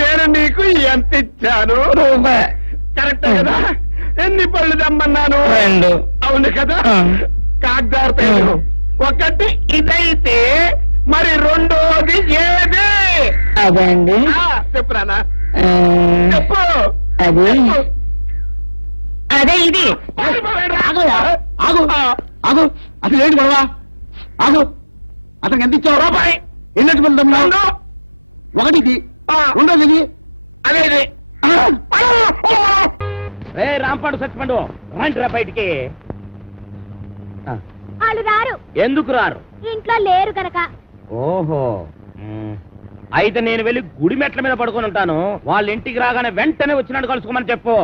నేను నీకు ఎంత ఇచ్చాను? రూపాయి. కరెక్ట్ కదా. ఎన్ని పళ్ళు తెమ్మన్నాను? 2. అవును కదా. కాగ్దారు ఒకటి ఇదైతే మరి రెండోది ఏది? అదే అండి. చెప్పు నాన్న, చెప్పు. అది అదే ఇది. ఆగు ఆగు, అసలు ఏంటి గొడవ? ఆగు, అతనికి ఎంత ఇచ్చావు? రూపాయి. ఎన్నట్టు వెళ్తున్నావు? ఒకటి ఇది. రెండోది ఇది. అదే ఇది. రాంపాడు సచ్చిపండు రండిరా బయటికి. వాళ్ళు రారు. ఎందుకు రారు? ఇంట్లో లేరు గనక. ఓహో, అయితే నేను వెళ్ళి గుడి మెట్ల మీద పడుకొని ఉంటాను. వాళ్ళ ఇంటికి రాగానే వెంటనే వచ్చినట్టు కలుసుకోమని చెప్పు.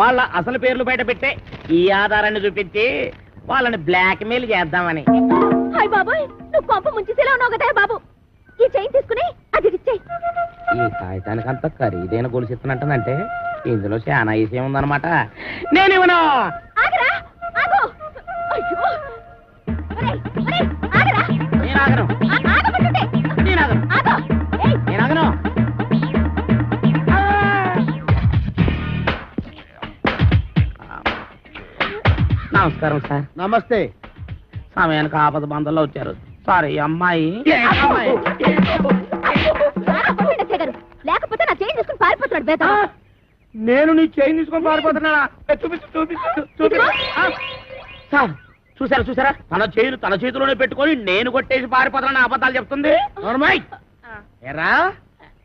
వాళ్ళ అసలు పేర్లు బయట పెట్టే ఈ ఆధారాన్ని చూపించి వాళ్ళని బ్లాక్ మెయిల్ చేద్దామని. హాయ్ బాబోయ్, నువ్వు కొంప ముంచేసేలా ఉన్నావు కదా బాబు. ఈ చైన్ తీసుకుని అది ఇచ్చేయి. ఈ కాగితానికి అంత ఖరీదైన గొలుసు ఇస్తున్నట్టనంటే ఇందులో చాలా విషయం ఉందన్నమాట. నేనేమన్నా ఆగరా, ఆగు. అయ్యో, ఒరేయ్, ఒరేయ్, ఆగరా. నేను ఆగను. ఆగమంటుంటే. నేను ఆగను. ఆగు. ఏయ్, నేను ఆగను. నమస్కారం సార్. నమస్తే. సమయానికి ఆపద బంధంలో వచ్చారు. సారీ అమ్మాయి. లేకపోతే నా చైన్ తీసుకుని పారిపోతున్నాడు బేట. నేను నీ చైన్ తీసుకొని పారిపోతున్నానా? చూపించు చూపించు చూపించు. సార్ చూసారా చూసారా, తన చైన్ తన చేతిలోనే పెట్టుకొని నేను కొట్టేసి పారిపోతున్నా అబద్ధాలు చెప్తుంది. ఎరా,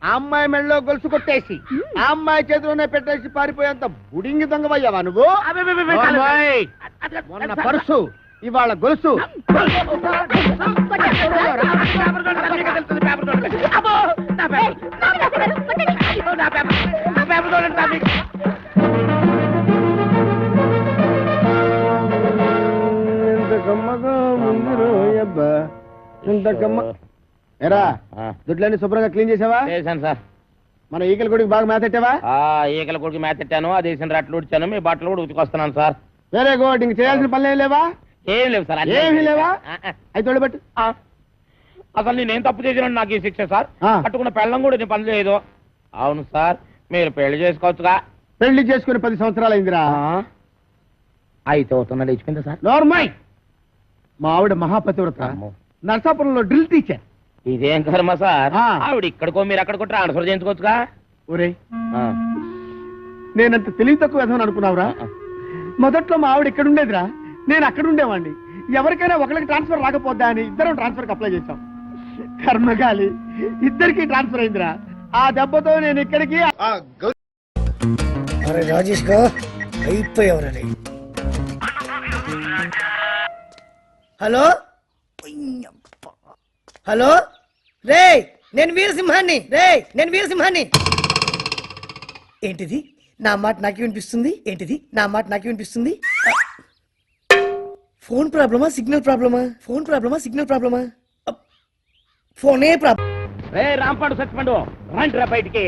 ఆ అమ్మాయి మెళ్ళలో గొలుసు కొట్టేసి ఆ అమ్మాయి చేతిలోనే పెట్టేసి పారిపోయేంత బుడింగి దొంగవయ్యావా నువ్వు? మొన్న పర్సు, ఇవాళ గొలుసు. ఎరా, దుడ్లన్నీ శుభ్రంగా క్లీన్ చేసావా? చేశాను సార్. మన ఈకల గుడికి బాగా మేతెట్టావా? ఈకల కొడుకు మేతెట్టాను, అది వేసిన రట్లు ఉడిచాను, మీ బట్టలు కూడా ఉతికొస్తున్నాను సార్. Very good. ఇంక చేయాల్సిన పనులు ఏం లేవా? ఏం లేవు సార్. ఏమీ లేవా? అయితే తోడబెట్టు. అసలు నేనేం తప్పు చేసిన నాకు ఈ శిక్ష సార్. కట్టుకున్న పెళ్ళం కూడా నేను పని చేయదు. అవును సార్, మీరు పెళ్లి చేసుకోవచ్చుగా. పెళ్లి చేసుకుని 10 సంవత్సరాలు అయిందిరా. అయితే అవుతున్నా లేచిపోయింది సార్. నార్మల్. మా ఆవిడ మహాపతివ్రత, నర్సాపురంలో డ్రిల్ టీచర్. ఇదేం కర్మ సార్, ఆవిడ ఇక్కడికో మీరు అక్కడికో ట్రాన్స్ఫర్ చేయించుకోవచ్చుగా. ఒరే, నేనంత తెలివి తక్కువ విధమని అనుకున్నావురా? మొదట్లో మా ఆవిడ ఇక్కడ ఉండేదిరా, నేను అక్కడ ఉండేవాడిని. ఎవరికైనా ఒకరికి ట్రాన్స్ఫర్ రాకపోద్దా అని ఇద్దరం ట్రాన్స్ఫర్ అప్లై చేశాం. కర్మగాలి, ఇద్దరికి ట్రాన్స్ఫర్ అయిందిరా. ఆ దెబ్బతో నేను ఇక్కడికి. అరే రాజేష్ గా అయిపోయావరని. హలో హలో, రే నేను వీరసింహాన్ని. ఏంటిది నా మాట నాకే వినిపిస్తుంది? ఫోన్ ప్రాబ్లమా సిగ్నల్ ప్రాబ్లమా? ఫోనే ప్రాబ్లం. రే రాంపాడు సత్యపండు, రండిరా బయటికి.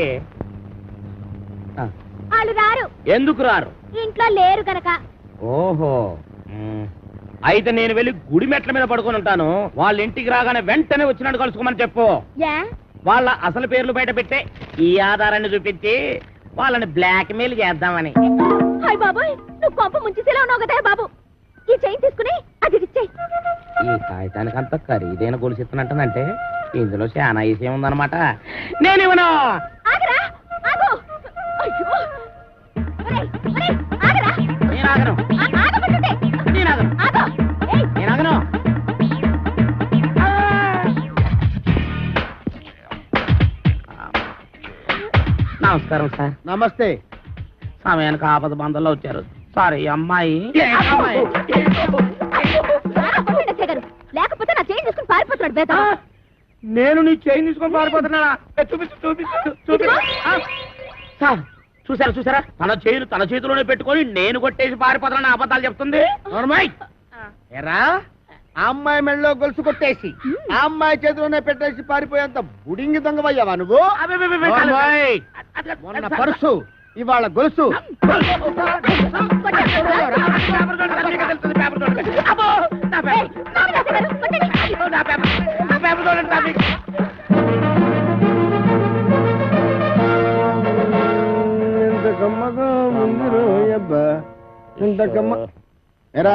వాళ్ళు రారు. ఎందుకు రారు? ఇంట్లో లేరు గనక. ఓహో, అయితే నేను వెళ్ళి గుడి మెట్ల మీద పడుకొని ఉంటాను. వాళ్ళ ఇంటికి రాగానే వెంటనే వచ్చినట్టు కలుసుకోమని చెప్పు. వాళ్ళ అసలు పేర్లు బయట పెట్టే ఈ ఆధారాన్ని చూపించి వాళ్ళని బ్లాక్ మెయిల్ చేద్దామని. హాయ్ బాబాయ్, నువ్వు కొంప ముంచేసేలా ఉన్నావు కదా బాబు. ఈ చైన్ తీసుకుని అది ఇచ్చేయ్. ఈ కాగితానికి అంత ఖరీదైన గొలుసు ఇస్తున్నట్టనంటే ఇందులో చాలా విషయం ఉందన్నమాట. నేనేమన్నా ఆగరా, ఆగు. అయ్యో, ఒరేయ్, ఒరేయ్, ఆగరా. నేను ఆగను. ఆగమంటుంటే. నేను ఆగను. ఆగు. ఏయ్, నేను ఆగను. నమస్కారం సార్. నమస్తే. సమయానికి ఆపద బంధంలో వచ్చారు. సారీ అమ్మాయి. లేకపోతే నా చైన్ తీసుకుని పారిపోతున్నాడు బేట. నేను నీ చైన్ తీసుకొని పారిపోతున్నా. చూపించు. సార్ చూసారా తన చేతిలోనే పెట్టుకొని నేను కొట్టేసి పారిపోతున్నా అబద్ధాలు చెప్తుంది. ఎరా, ఆ అమ్మాయి మెడలో గొలుసు కొట్టేసి ఆ అమ్మాయి చేతిలోనే పెట్టేసి పారిపోయేంత బుడింగి దొంగవయ్యావా నువ్వు? మొన్న పర్సు, ఇవాళ గొలుసు. ఎరా,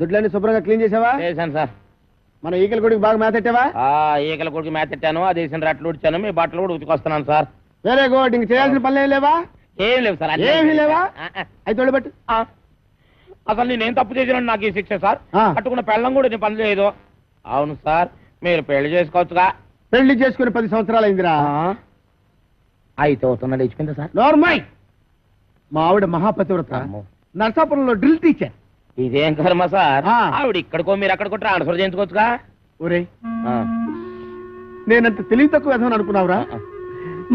దుడ్లన్నీ శుభ్రంగా క్లీన్ చేసావా? చేశాను సార్. మన ఈకల గుడికి బాగా మేతెట్టావా? ఈకల కొడుకు మేతెట్టాను, అది వేసిన రట్లు ఉడిచాను, మీ బట్టలు కూడా ఉతుకొస్తున్నాను సార్. Very good. ఇంక చేయాల్సిన పనులు ఏం లేవా? ఏం లేవు సార్. ఏమీ లేవా? అయితే తోడబెట్టు. అసలు నేనేం తప్పు చేసిన నాకు ఈ శిక్ష సార్. కట్టుకున్న పెళ్ళం కూడా నేను పని చేయదు. అవును సార్, మీరు పెళ్లి చేసుకోవచ్చుగా. పెళ్లి చేసుకుని 10 సంవత్సరాలు అయిందిరా. అయితే అవుతున్నా లేచిపోయింది సార్. నార్మల్. మా ఆవిడ మహాపతివ్రత, నర్సాపురంలో డ్రిల్ టీచర్. ఇదేం కర్మ సార్, ఆవిడ ఇక్కడికో మీరు అక్కడికో ట్రాన్స్ఫర్ చేయించుకోవచ్చుగా. ఒరే, నేనంత తెలివి తక్కువ విధమని అనుకున్నావురా?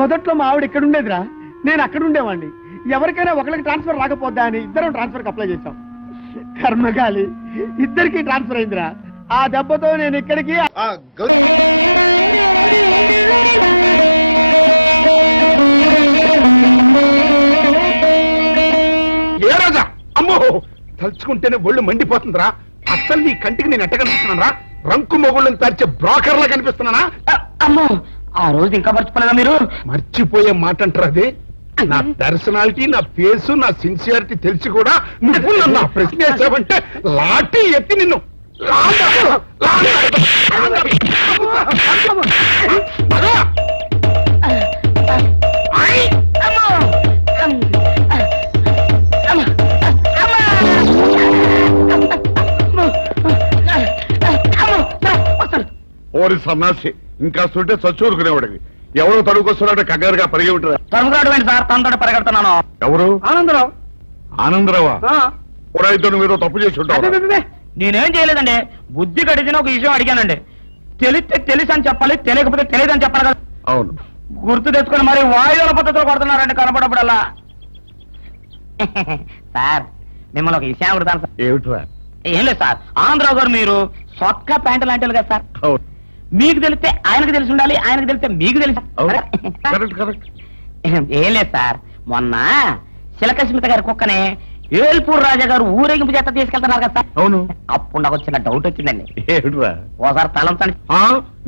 మొదట్లో మా ఆవిడ ఇక్కడ ఉండేదిరా, నేను అక్కడ ఉండేవాడిని. ఎవరికైనా ఒకరికి ట్రాన్స్ఫర్ రాకపోద్దా అని ఇద్దరం ట్రాన్స్ఫర్ అప్లై చేశాం. కర్మగాలి, ఇద్దరికి ట్రాన్స్ఫర్ అయిందిరా. ఆ దెబ్బతో నేను ఇక్కడికి. ఏ రాజా, అమ్మో, తలుచుకుంటేనే ఒళ్ళు మండిపోతుందిరా. అసలు నీ కంటికి నేను ఎట్ట కనిపిస్తున్నారా? రంకు మొగుళ్ళని తరిచే బ్రోకర్ లా కనిపిస్తున్నానా? అమ్మో, ఆ రోజు ఇంకా మర్చిపోలేదా మీరు? మర్చిపోయే మాట అంటారు అది. నా పర్సనాలిటీ, నా ఫేసు, నా సిన్సియారిటీ తెలిసి కూడా నువ్వు నన్ను ఆ ప్రశ్న వేసావంటే లాఠీ ఎత్తి నిన్ను ఓరి సన్నాసి, ఇంకా సుంటే చచ్చూరుకునేవాడికి. ఎవరో తడుకొస్తున్నాడు కంగారుగా పరిగి ఉంటుంది. తడుగురాడు సార్, తనతో పరిగెడుతున్నాను. ఎవరు? ఆనందరావు. ఆనందరావా? ఎవరైతే నువ్వు ఏదో తప్పు చేసి ఉంటావు. నేనేం చేయలేదండి, బుద్ధి గడిచిన ఒక విషయం అడిగానండి. తెలిస్తే తెలుసు అని చెప్పాలి, తెలియకపోతే తెలియదు అని చెప్పాలి కదా. అవును, గుర్తు తెచ్చుకొని మరి వాయువుల పద్ధతిలో కొడుతున్నారండి కనపడప్పుడల్లా. సార్, మిమ్మల్ని ఒక విషయం అడుగుతాను సార్. ఏమిట్రా? ఏం లేదు సార్, ఆంధ్రావు గారు మీరు సొక్క ప్యాంటు లాంటి కదా సార్. మీకు తెలిస్తే ఆయనకు తెలిసి ఉండాలి, ఆయనకు తెలిస్తే మీకు తెలిసి. ఏం లేదు సార్, మొన్న శిలకస్మిత గారి కుక్కని ఏల్పూర్ రాజా గారు ఊరేగింపు చేత తీసుకెళ్తున్నారు కదా సార్. అవును. అప్పుడు నాకు చిన్న డౌట్ వచ్చిందండి. ఏమిట్రా? ఓసారి తలంచండి.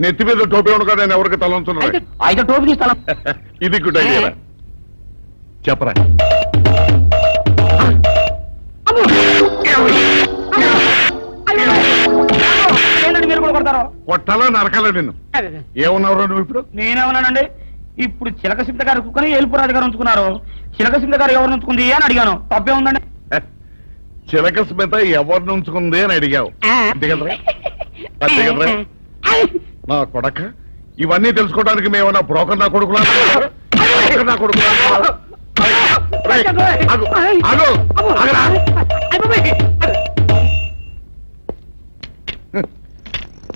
నెత్తి మీద టోపీ ఉండగా నేను ఎవరికి తలంచున్నా? అయితే టోపీ తీసి తలం. ఇది గుడ్ ఐడియా. చెప్పరా. మీరు కూడా కొడతారు. కొట్టాలా నరకాలా నిన్ను? ఏమన్నావు నువ్వు ఇప్పుడు? నేనేమన్నానండి, ఇప్పుడు చిలక సింత గారు కుక్కని ఏల్పూర్ రాజు గారు ఉంచుకున్నారు. చిలక సింత గారు ఎవరు ఉంచుకుంది అని అడిగాను. తప్పే ఉందండి. చిలక స్మిత ఎవరిని ఉంచుకుంది అని అడిగావు. అంతేకదరా? నా కొడక, ఇవన్నీ తెలుసుకోవడానికి మేమన్నా బ్రోకర్ నా కొడుకులా? నా కొడుకులా?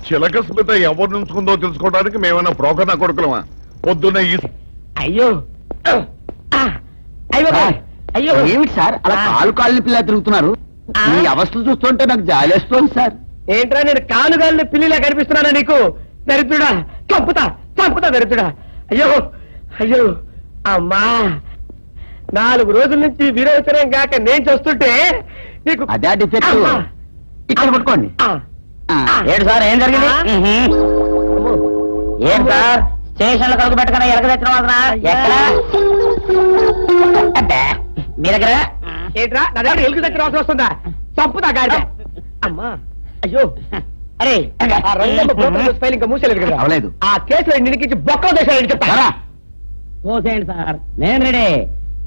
చిలక స్మిత ఎవరిని ఉంచుకుందో తెలుసుకోవడానికి మేమన్నా బ్రోకర్ నా కొడుకులమా? పొద్దున్న అయ్యో అయ్యో అయ్యో ఏమిటి సార్ అలా కాలు పిల్ల తిరుగుతున్నారు? ఈ అవస్థలు చూస్తుంటే నాకు జాలేస్తుంది సార్. ఏంట్రా నేను కానుగాలిని పిల్లిలా కనిపిస్తున్నానా నీకు? దరిద్రుడా, చంపుతా దరిద్రుడా. అయ్యో అయ్యో అమ్మా, 4 రోజుల నుంచి విరోచనం కాక నేను చూస్తుంటే నీకు అదే డిఫెక్ట్. ఇక్కడ పట్టుకోండి. ఏంటి సార్, ఏం జరిగింది? ఏం సార్ స్టేషన్ లో కలుగు పెట్టకుండా ఎలక తెచ్చిన వాసన ఎక్కడ? మీ దగ్గర ఏంట్రా నా దగ్గర ఎలుగు తెచ్చిన అవసరం వస్తుందా? చంపుతా గాడిద. అమ్మా అయ్యో, అరే ఆ రంగమ్మ ఫైల్ ఇంకా మూసేలేదు కదా? అవలేదు. ఆ కేసులో నిలికించి బొక్కలు చేశాడని చెప్తా. పోసేయండి సార్, నేను రెడీ.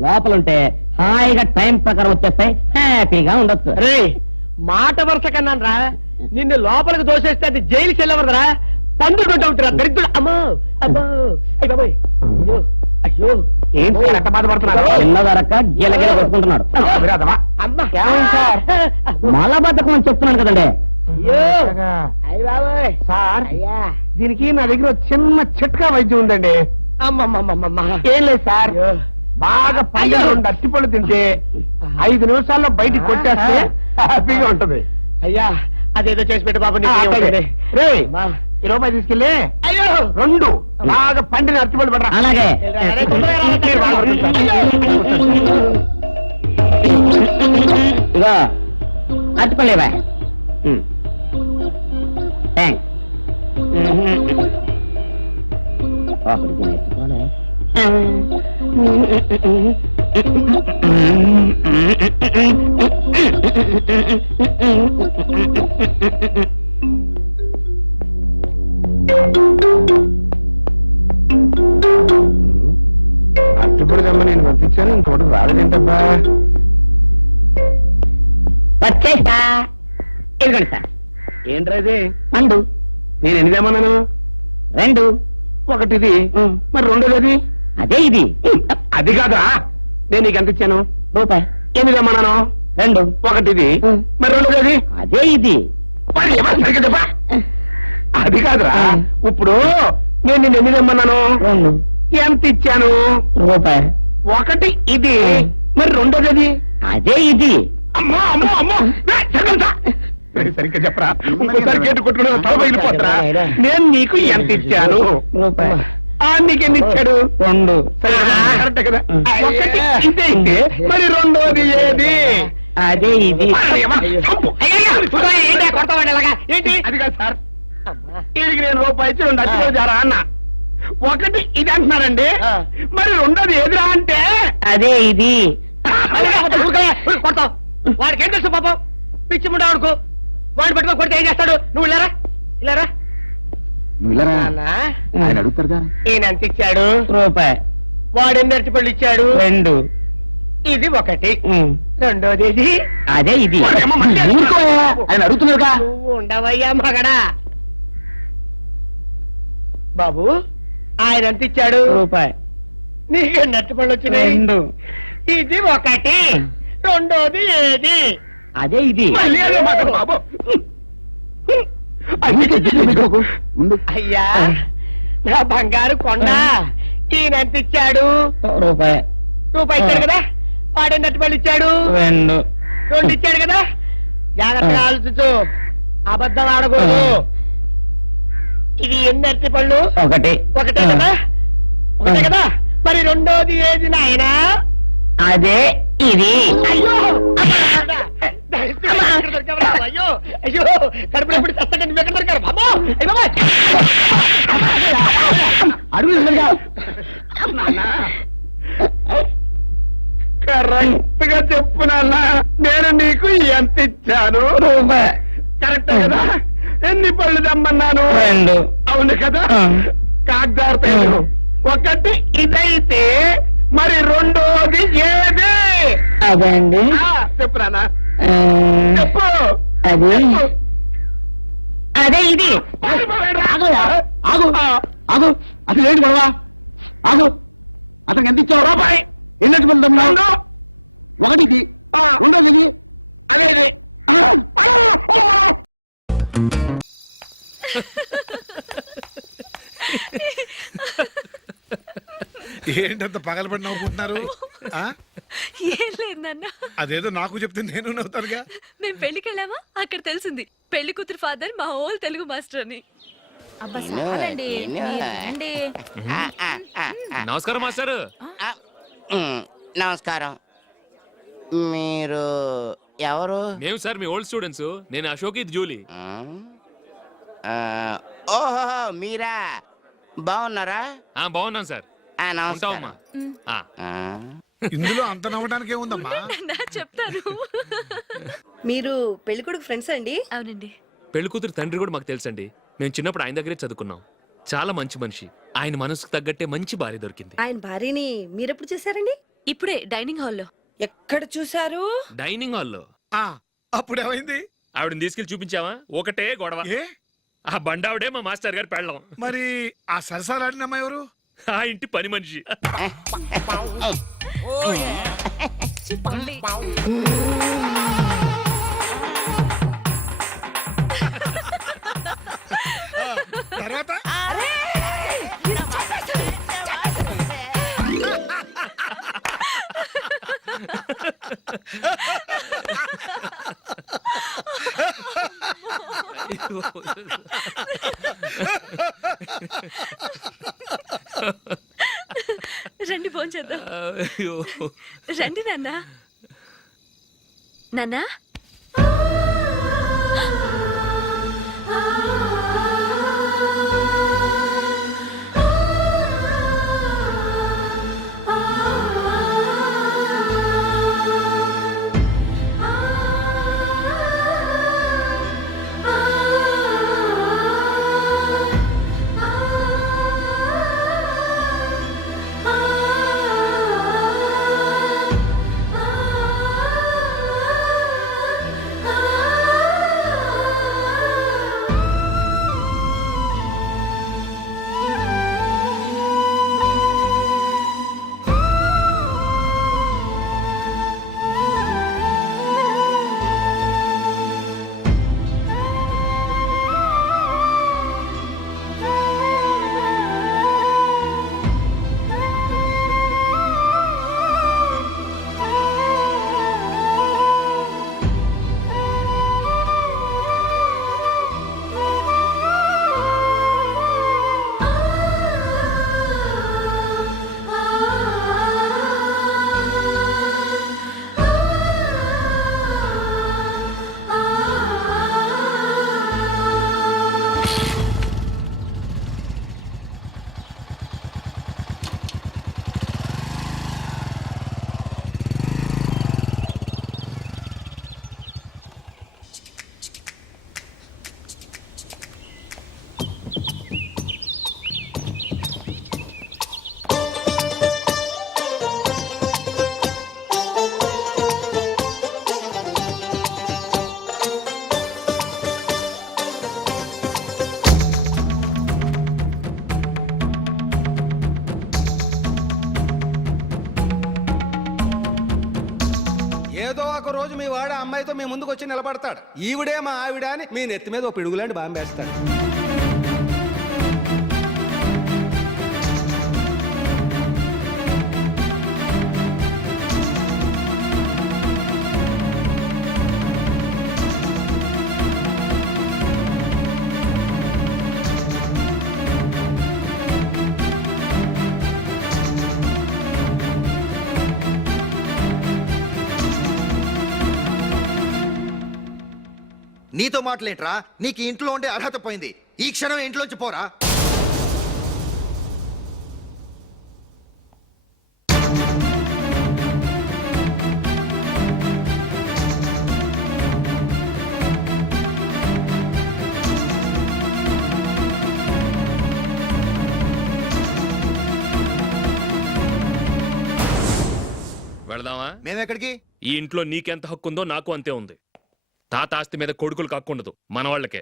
లోపలుంటే హాయిగా టైం ప్రకారం వచ్చేస్తాయి, హ్యాపీగా ఉండొచ్చు. రే మాట వరుస కన్నాను రా, నిన్ను లోపలికి దోసేస్తే అది జైలుకి వెళ్ళవరదరా, పందులు ఉంటావుతురా దరిద్రుడు. అమ్మో అబ్బో అయ్య బాబోయ్, అయ్యో అయ్యో ఏంటి సార్ ఎంత బాధపడుతున్నారు? చిన్నదరక గిలగిల కొట్టుకుంటున్నాడు. అమ్మా సార్ మలబద్ధకం అని చెప్తున్నాను కదండి. అయ్యో అయ్య బాబోయ్ సార్, దీనికి నా దగ్గర చిన్న చిట్కా వైద్యం ఉందండి. అమ్మమ్మమ్మమ్మ ఏం లేదు సార్, బాగా పైగా 2 అట్టిపళ్ళు తింటే 5 నిమిషాల్లో బయటికి కొట్టేస్తే హ్యాపీగా ఉంటది. అయ్యా అదేదో చేసి పెట్టు బాబు. ఈ రూపాయి తీసుకెళ్ళి 2 బాగా పండిన అరటిపళ్ళు పడరా. అలాగే ఇగో అరటిపళ్ళేవా? అట్టుపడి దమ్మ నేను పంపించాను, ఇంకోటి రాలేదేంటబ్బా? వచ్చేసా. ఇదిగోండి సార్. ఏంట్రా ఇది? పండు. నేను ఎన్ని తెమ్మన్నాను? 2. ఒకటిది, మరి 2ది? అదే ఇది. అది కాదా, నేను నీకు ఎంత ఇచ్చాను? రూపాయి. ఎన్ని తెమ్మన్నాను? 2. ఒకటిది, మరి 2ది? అదే ఇది. అది కాదురా, ఇప్పుడు నేను నిన్ను ఎన్ని తెమ్మన్నాను? 2. ఎంత ఇచ్చాను? రూపాయి. ఒకటి ఇది, మరి 2ది? అదే ఇది. అమ్మో అమ్మో అమ్మో, సరిగ్గా చెప్పరా, ఇంకోసారి గేటు కొట్టుకుని తల పగిలిపోతారా? నేను నీకు ఎంత ఇచ్చాను? రూపాయి. నీకెన్ని ఇచ్చాడు? 2. కరెక్ట్ కదా? ఒకటి ఇదే అయితే మరి 2ది ఏది? అదే ఇది. ఏంటి అది కాదు సార్, ఇది నేను రూపాయి ఇచ్చి 2 అచ్చులు జారా అన్న. ఒకటి ఇది అంటున్నారండి, మరి 2ది ఏదిరా అంటే? అదే ఇది. కొడతావు, వాడికి ఏం తెలుసు పాపం, పిచ్చి ముండా వాడుకో. వాడిని పట్టుకో కొడితే ఏం చేస్తాడు? నువ్వు ఇలారా ఇలారా. ఆయన అడుగుతారు కదా. ఈయన ఎంత ఇచ్చాడు? రూపాయి. వాడు ఎన్ని అరటిపళ్ళు ఇచ్చాడు? 2. ఇది ఒకటి, 2ది ఇది? అదే ఇది. ఆయన అడుగుతున్నారుగా. నువ్వు ఉండవయ్యా మగడా. బాబు ఆయన ఎంత ఇచ్చాడు? రూపాయి. నీకు ఎన్ని అరటిపళ్ళు వచ్చినాయి? 2. ఇది ఒకటి, 2ది ఏది? అదే ఇది. బాబు అయ్యా నా బంగారు కొండ, ఈయన ఎంత ఇచ్చాడు? రూపాయి. రూపాయి ఇచ్చాడు కదా. వాడు నట్టుబడి ఇచ్చాడు? 2. 2 ఇచ్చాడు కదా. జాగ్రత్తగా ఆలోచించు, అబద్ధం ఆడకూడదు. ఇది ఎన్ని అరటి పళ్ళు? ఒకటే కదా. ఒకటే కదా. మరి 2ది ఏది నాయనా? అదే ఇది. అయ్యో అయ్యో అయ్యో కడుపులో ఎప్పుడు చస్తాక నువ్వు ఎక్కడ దొరికారు బాబు? అయ్య బాబా అడుగు కరెక్ట్ గా చెప్పు నాన్న, నేను నీకు ఎంత ఇచ్చాను? కరెక్ట్ కదా? ఎన్ని పళ్ళు తెమ్మన్నాను? 2. అవును కదా? కాగ్దార్ పేరు ఒకటి ఇదైతే మరి రెండోది ఏది? అదండి చెప్పు నాన్న, చెప్పు. అది అదే ఇది. ఆగు ఆగు, అసలు ఏంటి గొడవ? ఆగు, అతనికి ఎంత ఇచ్చావు? రూపాయి. ఎన్నట్టు వెళ్తాం? ఒకటికి రెండోది అదే ఇది. ఏంటంత పగలబడి నవ్వుకుంటున్నారు? ఏం లేదు నాన్న, అదేదో నాకు చెప్తే నేను నవ్వుతానుగా. మేము పెళ్లికి వెళ్ళామా, అక్కడ తెలిసింది పెళ్లి కూతురు ఫాదర్ మా హోల్ తెలుగు మాస్టర్ అని. అబ్బా చాలండి, రండి. నమస్కారం మాస్టర్. నమస్కారం. మీరు ఎవరు? మేము సార్ మీ ఓల్డ్ స్టూడెంట్స్. నేను అశోక్, ఇది జూలీ. ఓహో మీరా, బాగున్నారా? బాగున్నాం సార్. నమస్కారం. ఇందులో అంత నవ్వడానికి ఏముందమ్మా? చెప్తాను. మీరు పెళ్లి కొడుకు ఫ్రెండ్స్ అండి? అవునండి. పెళ్లి కూతురు తండ్రి కూడా మాకు తెలుసండి. మేము చిన్నప్పుడు ఆయన దగ్గరే చదువుకున్నాం. చాలా మంచి మనిషి. ఆయన మనసుకు తగ్గట్టే మంచి భార్య దొరికింది. ఆయన భార్యని మీరెప్పుడు చూసారండి? ఇప్పుడే డైనింగ్ హాల్లో. ఎక్కడ చూసారు? డైనింగ్ హాల్లో. అప్పుడు ఏమైంది? ఆవిడని తీసుకెళ్లి చూపించావా? ఒకటే గొడవ. ఆ బండావిడే మా మాస్టర్ గారు పెళ్ళం. మరి ఆ సరసాలాడినమ్మ ఎవరు? ఆ ఇంటి పని మనిషి. తర్వాత రండి ఫోన్ చేద్దాం. రండి నాన్న. నాన్న అమ్మాయితో మీ ముందుకు వచ్చి నిలబడతాడు. ఈవిడే మా ఆవిడ అని మీ నెత్తి మీద ఓ పిడుగులాంటి బాంబేస్తాడు. నీతో మాటలేంట్రా? నీకు ఈ ఇంట్లో ఉండే అర్హత పోయింది. ఈ క్షణం ఇంట్లోంచి పోరా. వెళదామా? మేమెక్కడికి? ఈ ఇంట్లో నీకెంత హక్కు ఉందో నాకు అంతే ఉంది. తాత ఆస్తి మీద కొడుకులకు హక్కు ఉండదు, మన వాళ్ళకే.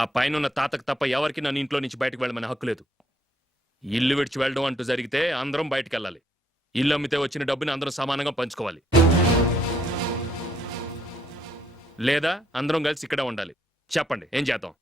ఆ పైన తాతకు తప్ప ఎవరికి నన్ను ఇంట్లో నుంచి బయటకు వెళ్ళమని హక్కు లేదు. ఇల్లు విడిచి వెళ్ళడం అంటూ జరిగితే అందరం బయటకు వెళ్ళాలి. ఇల్లు అమ్మితే వచ్చిన డబ్బుని అందరం సమానంగా పంచుకోవాలి. లేదా అందరం కలిసి ఇక్కడే ఉండాలి. చెప్పండి, ఏం చేద్దాం?